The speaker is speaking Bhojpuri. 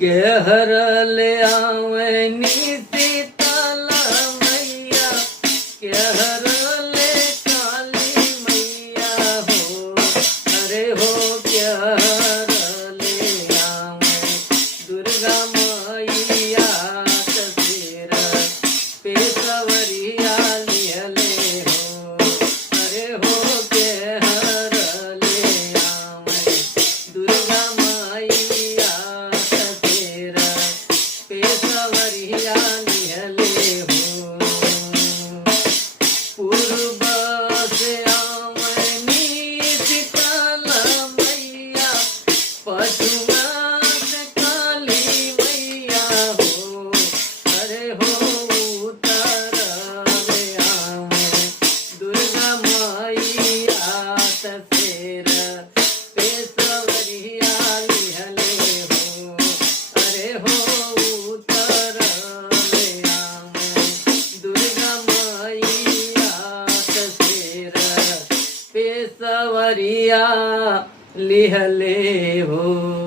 के हर ले आवे शीतला मैया के हर ले काली मैया हो अरे हो के हर ले आवे दुर्गा मैया तस्वीर पे सवरिया लिहले हो अरे हो के हर ले आवे दुर्गा मैया तस्वीर पे सवरिया लिहले हो पूर्व से आवनी शीतला मैया पश्चिम से काली मैया हो अरे हो उत्तर में आवे दुर्गा मैया तस्वीर पे सवरिया लिहले हो अरे हो उत्तर में आवे दुर्गा मैया तस्वीर पे सवरिया लिहले हो।